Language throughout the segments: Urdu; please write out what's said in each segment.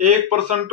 1%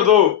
2,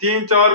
3-4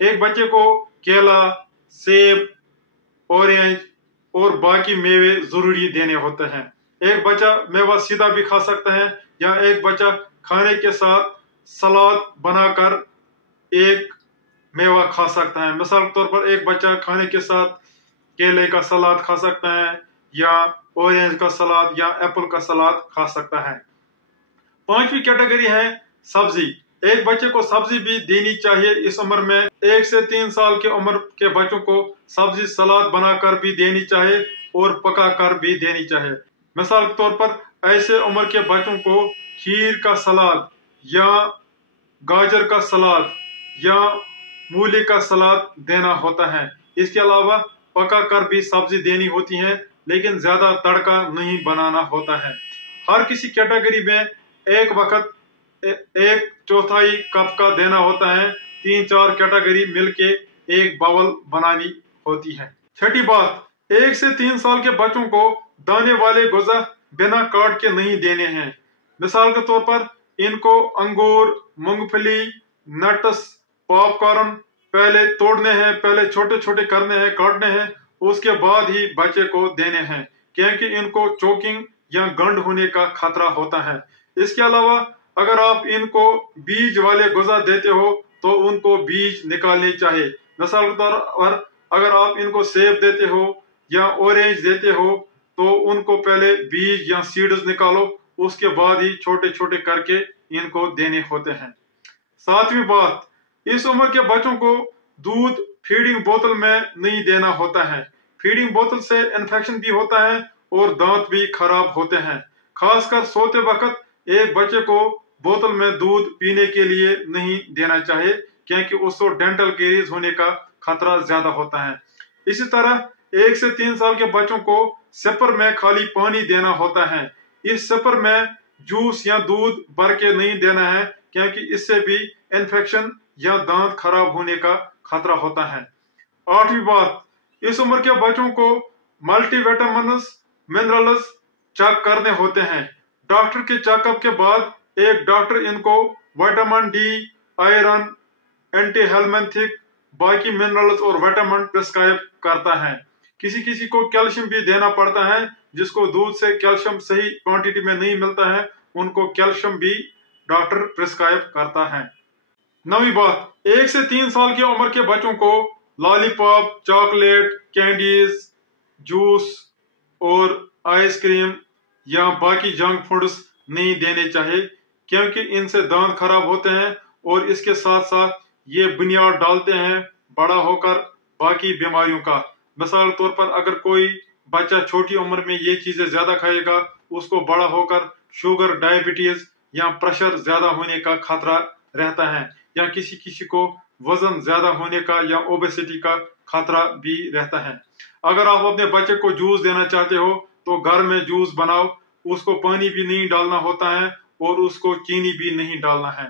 ایک بچے کو کیلا، سیب، اورنج اور باقی میوے ضروری دینے ہوتے ہیں۔ ایک بچہ میوہ سیدھا بھی کھا سکتا ہے یا ایک بچہ کھانے کے ساتھ سلاد بنا کر ایک میوہ کھا سکتا ہے۔ مثال کے طور پر ایک بچہ کھانے کے ساتھ کیلے کا سلاد کھا سکتا ہے یا اورنج کا سلاد یا ایپل کا سلاد کھا سکتا ہے۔ پانچویں کیٹیگری ہے سبزی۔ ایک بچے کو سبزی بھی دینی چاہیے۔ اس عمر میں 1 سے 3 سال کی عمر کے بچوں کو سبزی سلاد بنا کر بھی دینی چاہیے اور پکا کر بھی دینی چاہیے۔ مثال کے طور پر ایسے عمر کے بچوں کو کھیر کا سلاد یا گاجر کا سلاد یا مولی کا سلاد دینا ہوتا ہے۔ اس کے علاوہ پکا کر بھی سبزی دینی ہوتی ہے، لیکن زیادہ تڑکا نہیں بنانا ہوتا ہے۔ ہر کسی کیٹیگری میں ایک وقت 1/4 کپ کا دینا ہوتا ہے۔ 3-4 کیٹیگری مل کے ایک باول بنانی ہوتی ہے۔ چھٹی بات، 1 سے 3 سال کے بچوں کو دانے والے غذا بنا کاٹ کے نہیں دینے ہیں۔ مثال کے طور پر ان کو انگور، مونگ پھلی، نٹس، پاپ کارن پہلے توڑنے ہیں، پہلے چھوٹے چھوٹے کرنے ہیں، کاٹنے ہیں، اس کے بعد ہی بچے کو دینے ہیں، کیونکہ ان کو چوکنگ یا گنڈ ہونے کا خطرہ ہوتا ہے۔ اس کے علاوہ اگر آپ ان کو بیج والے غذا دیتے ہو تو ان کو بیج نکالنے چاہیے۔ مثال کے طور پر اگر آپ ان کو سیب دیتے ہو یا اورنج دیتے ہو تو ان کو پہلے بیج یا سیڈز نکالو، اس کے بعد ہی چھوٹے چھوٹے کر کے ان کو دینے ہوتے ہیں۔ 7ویں بات، اس عمر کے بچوں کو دودھ فیڈنگ بوتل میں نہیں دینا ہوتا ہے۔ فیڈنگ بوتل سے انفیکشن بھی ہوتا ہے اور دانت بھی خراب ہوتے ہیں۔ خاص کر سوتے وقت ایک بچے کو بوتل میں دودھ پینے کے لیے نہیں دینا چاہیے، کیونکہ اس کو ڈینٹل کیریز ہونے کا خطرہ زیادہ ہوتا ہے۔ اسی طرح 1 سے 3 سال کے بچوں کو سپر میں خالی پانی دینا ہوتا ہے۔ اس سپر میں جوس یا دودھ بھر کے نہیں دینا ہے، کیونکہ اس سے بھی انفیکشن یا دانت خراب ہونے کا خطرہ ہوتا ہے۔ 8ویں بات، اس عمر کے بچوں کو ملٹی وٹامنز، منرلز چیک کرنے ہوتے ہیں۔ ڈاکٹر کے چیک اپ کے بعد ایک ڈاکٹر ان کو وٹامن ڈی، آئرن، اینٹی ہیلمنتھک، باقی منرلز اور وٹامن پرسکرائب کرتا ہے۔ کسی کو کیلشیم بھی دینا پڑتا ہے، جس کو دودھ سے کیلشیم صحیح کوانٹٹی میں نہیں ملتا ہے، ان کو کیلشیم بھی ڈاکٹر پرسکرائب کرتا ہے۔ 9ویں بات، 1 سے 3 سال کی عمر کے بچوں کو لالی پاپ، چاکلیٹ، کینڈیز، جوس اور آئس کریم یا باقی جنک فوڈز نہیں دینے چاہیے، کیونکہ ان سے دانت خراب ہوتے ہیں اور اس کے ساتھ ساتھ یہ بنیاد ڈالتے ہیں بڑا ہو کر باقی بیماریوں کا۔ مثال کے طور پر اگر کوئی بچہ چھوٹی عمر میں یہ چیزیں زیادہ کھائے گا، اس کو بڑا ہو کر شوگر، ڈائبٹیز یا پریشر زیادہ ہونے کا خطرہ رہتا ہے، یا کسی کو وزن زیادہ ہونے کا یا اوبیسٹی کا خطرہ بھی رہتا ہے۔ اگر آپ اپنے بچے کو جوس دینا چاہتے ہو تو گھر میں جوس بناؤ، اس کو پانی بھی نہیں ڈالنا ہوتا ہے اور اس کو چینی بھی نہیں ڈالنا ہے۔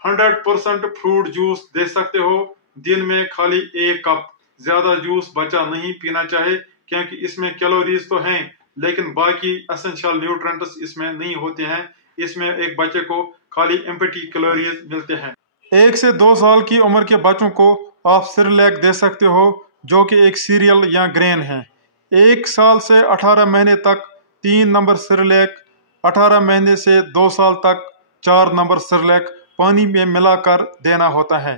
100% فروٹ جوس دے سکتے ہو، دن میں خالی 1 کپ، زیادہ جوس بچہ نہیں پینا چاہے، کیونکہ اس میں کیلوریز تو ہیں لیکن باقی اسینشل نیوٹرینٹس اس میں نہیں ہوتے ہیں۔ اس میں ایک بچے کو خالی ایمپٹی کیلوریز ملتے ہیں۔ 1 سے 2 سال کی عمر کے بچوں کو آپ سیریلیک دے سکتے ہو، جو کہ ایک سیریل یا گرین ہے۔ 1 سال سے 18 مہینے تک 3 نمبر سیریلیک، 18 مہینے سے 2 سال تک 4 نمبر سیریلیک پانی میں ملا کر دینا ہوتا ہے۔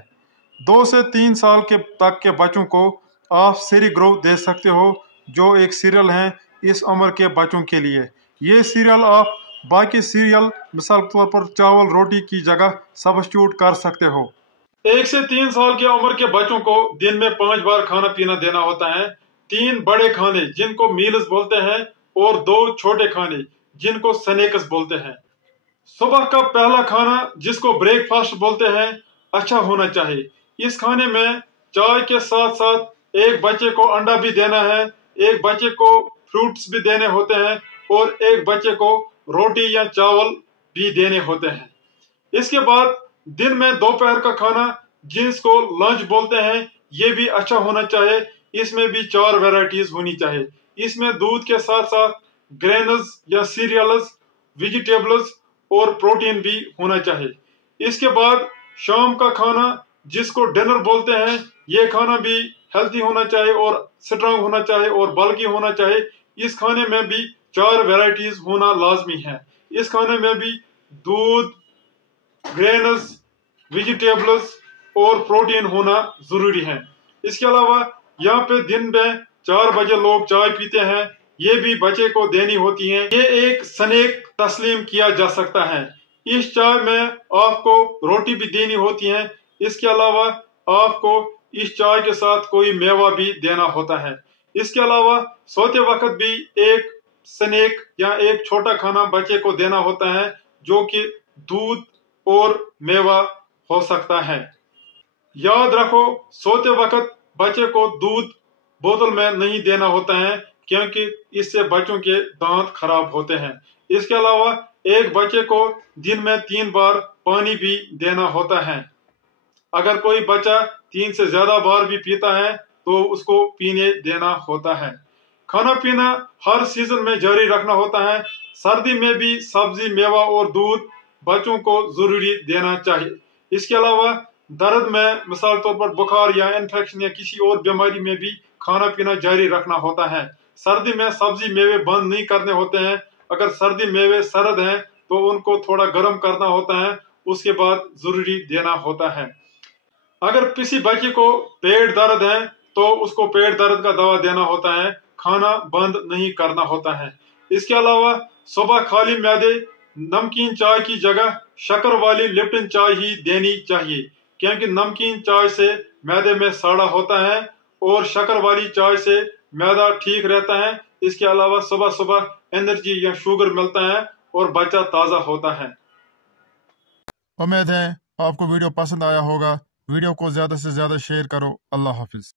2 سے 3 سال تک کے بچوں کو آپ سیری گرو دے سکتے ہو، جو ایک سیریل ہے اس عمر کے بچوں کے لیے۔ یہ سیریل آپ باقی سیریل مثال کے طور پر چاول روٹی کی جگہ سبسٹیوٹ کر سکتے ہو۔ 1 سے 3 سال کی عمر کے بچوں کو دن میں 5 بار کھانا پینا دینا ہوتا ہے۔ 3 بڑے کھانے جن کو میلز بولتے ہیں اور 2 چھوٹے کھانے جن کو سنیکس بولتے ہیں۔ صبح کا پہلا کھانا جس کو بریک فاسٹ بولتے ہیں اچھا ہونا چاہیے۔ اس کھانے میں چائے کے ساتھ ساتھ ایک بچے کو انڈا بھی دینا ہے، ایک بچے کو فروٹس بھی دینے ہوتے ہیں اور ایک بچے کو روٹی یا چاول بھی دینے ہوتے ہیں۔ اس کے بعد دن میں دوپہر کا کھانا جس کو لنچ بولتے ہیں یہ بھی اچھا ہونا چاہیے۔ اس میں بھی 4 ویرائٹیز ہونی چاہیے۔ اس میں دودھ کے ساتھ ساتھ گرینز یا سیریلز، ویجیٹیبلز اور پروٹین بھی ہونا چاہیے۔ اس کے بعد شام کا کھانا جس کو ڈنر بولتے ہیں، یہ کھانا بھی ہیلتھی ہونا چاہیے اور سٹرانگ ہونا چاہیے اور بلکی ہونا چاہیے۔ اس کھانے میں بھی 4 ویرائٹیز ہونا لازمی ہے۔ اس کھانے میں بھی دودھ، گرینز، ویجیٹیبلز اور پروٹین ہونا ضروری ہے۔ اس کے علاوہ یہاں پہ دن میں 4 بجے لوگ چائے پیتے ہیں، یہ بھی بچے کو دینی ہوتی ہے۔ یہ ایک سنیک تسلیم کیا جا سکتا ہے۔ اس چائے میں آپ کو روٹی بھی دینی ہوتی ہے۔ اس کے علاوہ آپ کو اس چائے کے ساتھ کوئی میوہ بھی دینا ہوتا ہے۔ اس کے علاوہ سوتے وقت بھی ایک سنیک یا ایک چھوٹا کھانا بچے کو دینا ہوتا ہے، جو کہ دودھ اور میوہ ہو سکتا ہے۔ یاد رکھو، سوتے وقت بچے کو دودھ بوتل میں نہیں دینا ہوتا ہے، کیونکہ اس سے بچوں کے دانت خراب ہوتے ہیں۔ اس کے علاوہ ایک بچے کو دن میں 3 بار پانی بھی دینا ہوتا ہے۔ اگر کوئی بچہ 3 سے زیادہ بار بھی پیتا ہے تو اس کو پینے دینا ہوتا ہے۔ کھانا پینا ہر سیزن میں جاری رکھنا ہوتا ہے۔ سردی میں بھی سبزی، میوہ اور دودھ بچوں کو ضروری دینا چاہیے۔ اس کے علاوہ درد میں، مثال طور پر بخار یا انفیکشن یا کسی اور بیماری میں بھی کھانا پینا جاری رکھنا ہوتا ہے۔ سردی میں سبزی میوے بند نہیں کرنے ہوتے ہیں۔ اگر سردی میوے سرد ہیں تو ان کو تھوڑا گرم کرنا ہوتا ہے، اس کے بعد ضروری دینا ہوتا ہے۔ اگر کسی بچے کو پیٹ درد ہے تو اس کو پیٹ درد کا دوا دینا ہوتا ہے، کھانا بند نہیں کرنا ہوتا ہے۔ اس کے علاوہ صبح خالی معدے نمکین چائے کی جگہ شکر والی لپٹن چائے ہی دینی چاہیے، کیونکہ نمکین چائے سے معدے میں ساڑا ہوتا ہے اور شکر والی چائے سے معدہ ٹھیک رہتا ہے۔ اس کے علاوہ صبح صبح انرجی یا شوگر ملتا ہے اور بچہ تازہ ہوتا ہے۔ امید ہے آپ کو ویڈیو پسند آیا ہوگا۔ ویڈیو کو زیادہ سے زیادہ شیئر کرو۔ اللہ حافظ۔